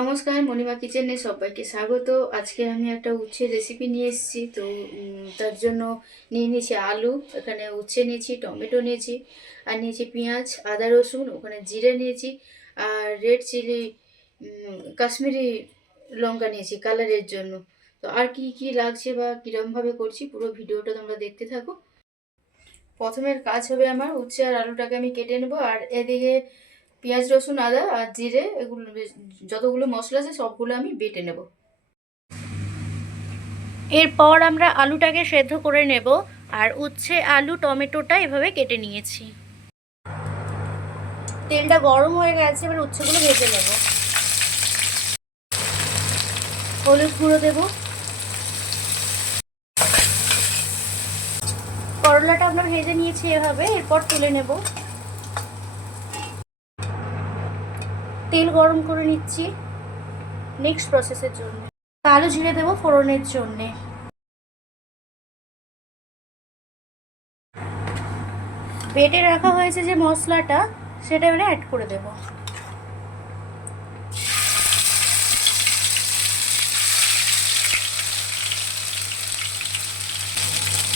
নমস্কার, মণিমা কিচেনে সবাইকে স্বাগত। আজকে আমি একটা উচ্ছের রেসিপি নিয়ে এসেছি। তো তার জন্য নিয়ে নিয়েছি আলু, এখানে উচ্ছে নিয়েছি, টমেটো নিয়েছি, আর নিয়েছি পেঁয়াজ, আদা রসুন, ওখানে জিরে নিয়েছি, আর রেড চিলি, কাশ্মীরি লঙ্কা নিয়েছি কালারের জন্য। তো আর কি কি লাগছে বা কীরকমভাবে করছি পুরো ভিডিওটা তোমরা দেখতে থাকো। প্রথমের কাজ হবে আমার উচ্ছে আর আলুটাকে আমি কেটে নেবো, আর এদিকে পেঁয়াজ রসুন আদা আর জিরে এগুলো যতগুলো মশলা আছে সবগুলো আমি বেটে নেব। এরপর আমরা আলুটাকে সেদ্ধ করে নেব। আর উচ্ছে আলু টমেটোটা এভাবে কেটে নিয়েছি। তেলটা গরম হয়ে গেছে, এবার উচ্ছেগুলো ভেজে নেব। হলুদ গুঁড়ো দেব। করলাটা আমরা ভেজে নিয়েছি এভাবে, এরপর তুলে নেব। তেল গরম করে নিচ্ছি নেক্সট প্রসেসের জন্য। কালো জিরে দেব ফোড়নের জন্যে। বেটে রাখা হয়েছে যে মশলাটা, সেটা এবারে অ্যাড করে দেব।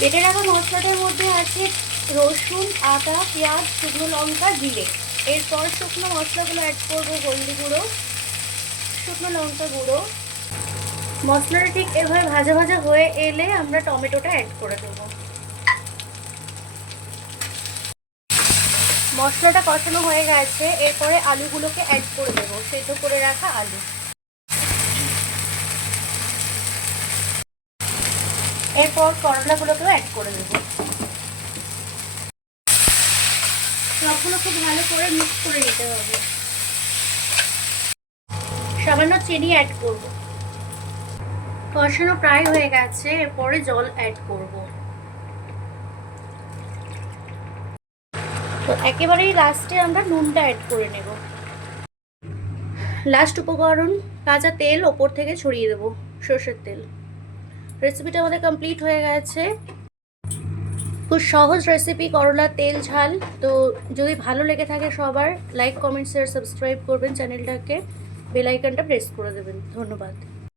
বেটে রাখা মশলাটার মধ্যে আছে রসুন, আদা, পেঁয়াজ, শুকনো লঙ্কা, জিরে। এরপর শুকনো মশলাগুলো অ্যাড করবো। হলদি গুঁড়ো, শুকনো লঙ্কা গুঁড়ো। মশলাটা ঠিক এভাবে ভাজা ভাজা হয়ে এলে আমরা টমেটোটা অ্যাড করে দেবো। মশলাটা কষানো হয়ে গেছে, এরপরে আলুগুলোকে অ্যাড করে দেবো, সেদ্ধ করে রাখা আলু। এরপর করলাগুলোকেও অ্যাড করে দেবো। সবগুলো খুব ভালো করে মিক্স করে নিতে হবে। সামান্য চিনি অ্যাড করব। কষানো প্রায় হয়ে গেছে, এরপরে জল অ্যাড করব। তো একেবারেই লাস্টে আমরা নুনটা অ্যাড করে নেব। লাস্ট উপকরণ কাঁচা তেল ওপর থেকে ছড়িয়ে দেব, সর্ষের তেল। রেসিপিটা আমাদের কমপ্লিট হয়ে গেছে। খুব সহজ রেসিপি, করলা তেল ঝাল। তো যদি ভালো লেগে থাকে সবার, লাইক কমেন্ট শেয়ার সাবস্ক্রাইব করবেন চ্যানেলটাকে, বেল আইকনটা প্রেস করে দেবেন। ধন্যবাদ।